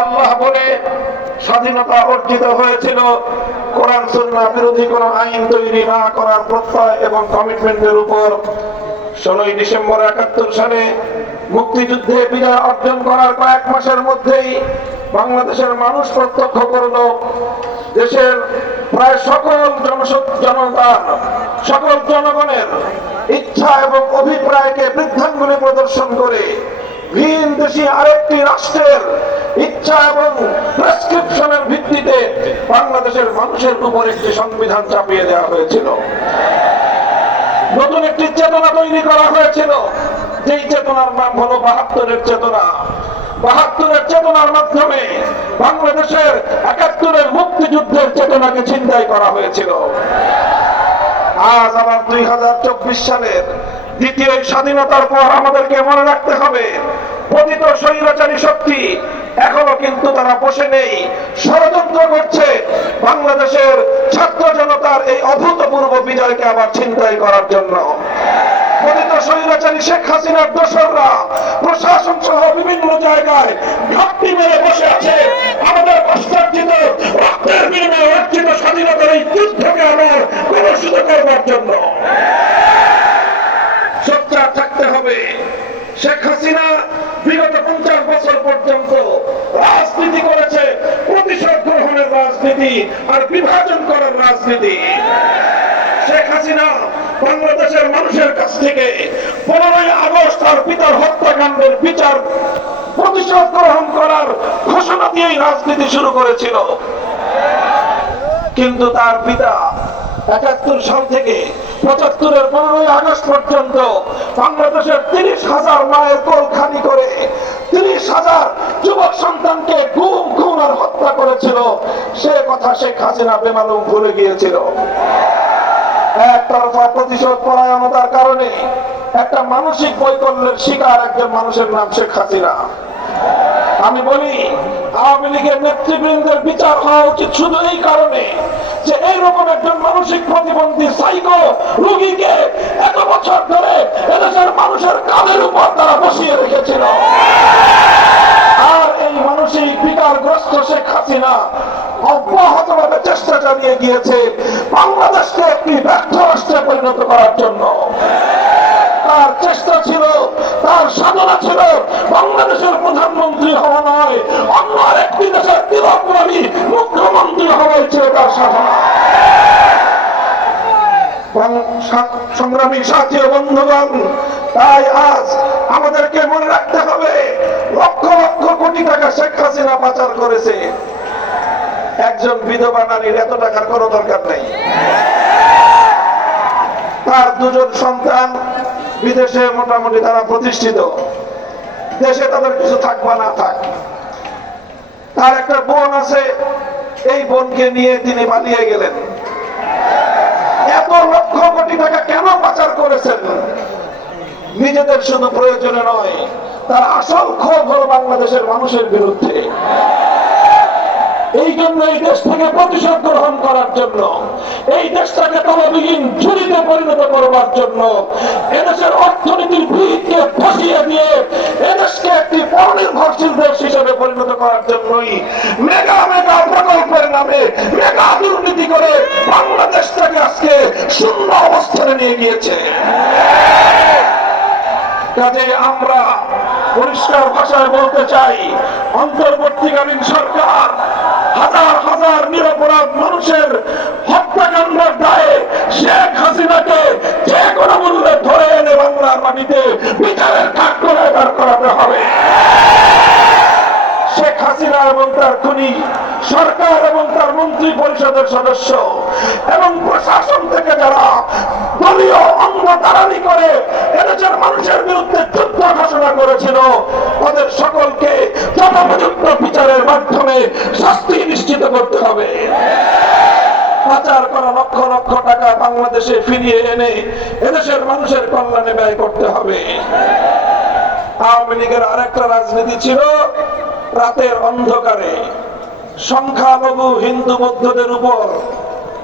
আল্লাহ বলে স্বাধীনতা অর্জিত হয়েছিল কোরআন সুন্নাহ বিরোধী কোন আইন তৈরি না করার প্রত্যয় এবং কমিটমেন্টের উপর। 16ই ডিসেম্বর 71 সালে মুক্তিযুদ্ধে বিজয় অর্জন করার কয়েক মাসের মধ্যেই বাংলাদেশের মানুষ প্রত্যক্ষ করল দেশের প্রায় সকল জনতার সকল জনগণের ইচ্ছা এবং অভিপ্রায়কে বৃদ্ধাঙ্গুলি প্রদর্শন করে ভিন দেশি আরেকটি রাষ্ট্রের ইচ্ছা এবং প্রেসক্রিপশনের ভিত্তিতে বাংলাদেশের মানুষের উপর একটি সংবিধান চাপিয়ে দেওয়া হয়েছিল। নতুন একটি চেতনা তৈরি করা হয়েছিল, যেই চেতনার নাম হলো 72-এর চেতনা। 72-এর চেতনার মাধ্যমে বাংলাদেশের 71-এর মুক্তিযুদ্ধের চেতনাকে ছিনতাই করা হয়েছিল। আজ আবার 2024 সালের দ্বিতীয় স্বাধীনতার পর আমাদেরকে মনে রাখতে হবে, পতিত স্বৈরাচারী শক্তি এখনো কিন্তু তারা বসে নেই, ষড়যন্ত্র করছে বাংলাদেশের ছাত্র জনতার এই অভূতপূর্ব বিজয়কে আবার ছিনতাই করার জন্য। পতিত স্বৈরাচারী শেখ হাসিনার দোসররা প্রশাসন সহ বিভিন্ন জায়গায় ঘাপটি মেরে বসে আছে আমাদের কষ্টার্জিত রক্তের বিনিময়ে অর্জিত স্বাধীনতার এই যুদ্ধকে আবার কলুষিত করবার জন্য। সোচ্চার থাকতে হবে। শেখ হাসিনা বিগত 50 বছর পর্যন্ত রাজনীতি করেছে প্রতিশোধ গ্রহণের রাজনীতি আর বিভাজন করার রাজনীতি। শেখ হাসিনা বাংলাদেশের মানুষের কাছ থেকে 15ই আগস্ট তার পিতার হত্যাকাণ্ডের বিচার প্রতিশোধ গ্রহণ করার ঘোষণা দিয়েই রাজনীতি শুরু করেছিল, কিন্তু তার পিতা 71 সাল থেকে 75-এর 15ই আগস্ট পর্যন্ত বাংলাদেশের 30,000 মায়ের কোল খালি করে 30,000 যুবক সন্তানকে গুম আর হত্যা করেছিল। সে কথা শেখ হাসিনা বেমালুম ভুলে গিয়েছিল। একতরফা প্রতিশোধ পরায়ণতার কারণে একটা মানসিক বৈকল্যের শিকার একজন মানুষের নাম শেখ হাসিনা। আমি বলি, আওয়ামী লীগের নেতৃবৃন্দের বিচার হওয়া উচিত শুধু এই কারণে যে এইরকম একজন মানসিক প্রতিবন্ধী সাইকো রোগীকে এত বছর ধরে এদেশের মানুষের কাঁধের উপর তারা বসিয়ে রেখেছিল। আর এই মানসিক বিকারগ্রস্ত শেখ হাসিনা অব্যাহতভাবে চেষ্টা চালিয়ে গিয়েছে বাংলাদেশকে একটি ব্যর্থ রাষ্ট্রে পরিণত করার জন্য। তার চেষ্টা ছিল, তার সাধনা ছিল বাংলাদেশের প্রধানমন্ত্রী হওয়া নয়, অন্য আরেকটি দেশের তিলকমালী মুখ্যমন্ত্রী হওয়াই ছিল তার সাধনা। সংগ্রামী সাথী ও বন্ধুগণ, তাই আজ আমাদেরকে মনে রাখতে হবে, লক্ষ লক্ষ কোটি টাকা শেখ হাসিনা পাচার করেছে। একজন বিধবা নারীর এত টাকার কোনো দরকার নেই। তার 2জন সন্তান বিদেশে মোটামুটি তারা প্রতিষ্ঠিত, দেশে তাদের কিছু থাক বা না থাক। তার একটা বোন আছে, এই বোনকে নিয়ে তিনি পালিয়ে গেলেন। এত লক্ষ কোটি টাকা কেন পাচার করেছেন? নিজেদের শুধু প্রয়োজনে নয়, তার আসল ক্ষোভ হল বাংলাদেশের মানুষের বিরুদ্ধে। এই জন্য এই দেশ থেকে প্রতিশোধ গ্রহণ করার জন্য, এই দেশটাকে তলবিহীন ঝুড়িতে পরিণত করবার জন্য, এদেশের অর্থনীতির ভিতকে ফসিয়ে দিয়ে এদেশকে একটি পরনির্ভরশীল দেশ হিসেবে পরিণত করার জন্যই মেগা মেগা প্রকল্পের নামে মেগা দুর্নীতি করে বাংলাদেশটাকে আজকে শূন্য অবস্থানে নিয়ে গিয়েছে। কাজে আমরা পরিষ্কার ভাষায় বলতে চাই, অন্তর্বর্তীকালীন সরকার হাজার হাজার নিরপরাধ মানুষের হত্যাকাণ্ডের দায়ে শেখ হাসিনাকে যে কোনো মূল্যে ধরে এনে বাংলার মাটিতে বিচারের কাঠগড়ায় দাঁড় করাতে হবে। শেখ হাসিনা এবং তার খুনি সরকার এবং তার মন্ত্রী পরিষদের সদস্য এবং প্রশাসন থেকে যারা দলীয় অঙ্গ দাঁড়ানি করে এদেশের মানুষের বিরুদ্ধে যুদ্ধ ঘোষণা করেছিল, তাদের সকলকে যথোপযুক্ত বিচারের মাধ্যমে শাস্তি নিশ্চিত করতে হবে। পাচার করা লক্ষ লক্ষ টাকা বাংলাদেশে ফিরিয়ে এনে এদেশের মানুষের কল্যাণে ব্যয় করতে হবে। আওয়ামী লীগের আরেকটা রাজনীতি ছিল রাতের অন্ধকারে সংখ্যালঘু হিন্দু বৌদ্ধদের উপর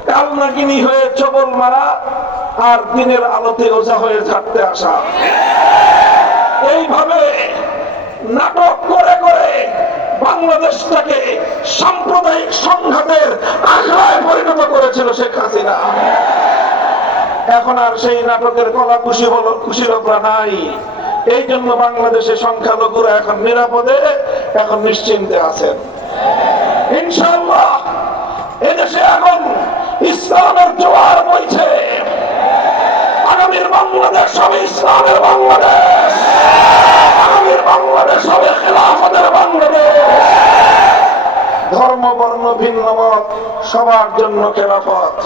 কালনাগিনী হয়ে ছবল মারা আর দিনের আলোতে ওঝা হয়ে থাকতে আসা। এইভাবে নাটক করে করে বাংলাদেশটাকে সাম্প্রদায়িক সংঘাতের আখড়ায় পরিণত করেছিল শেখ হাসিনা। এখন আর সেই নাটকের কলা কুশীলকরা নাই। এই জন্য বাংলাদেশে সংখ্যালঘুরা এখন নিরাপদে, এখন নিশ্চিন্তে আছেন। ইনশাআল্লাহ এদেশে এখন ইসলামের জোয়ার বইছে। আগামীর বাংলাদেশ হবে ইসলামের বাংলাদেশ, আগামীর বাংলাদেশ হবে খেলাফতের বাংলাদেশ। ধর্ম বর্ণ ভিন্ন মত সবার জন্য খেলাফত।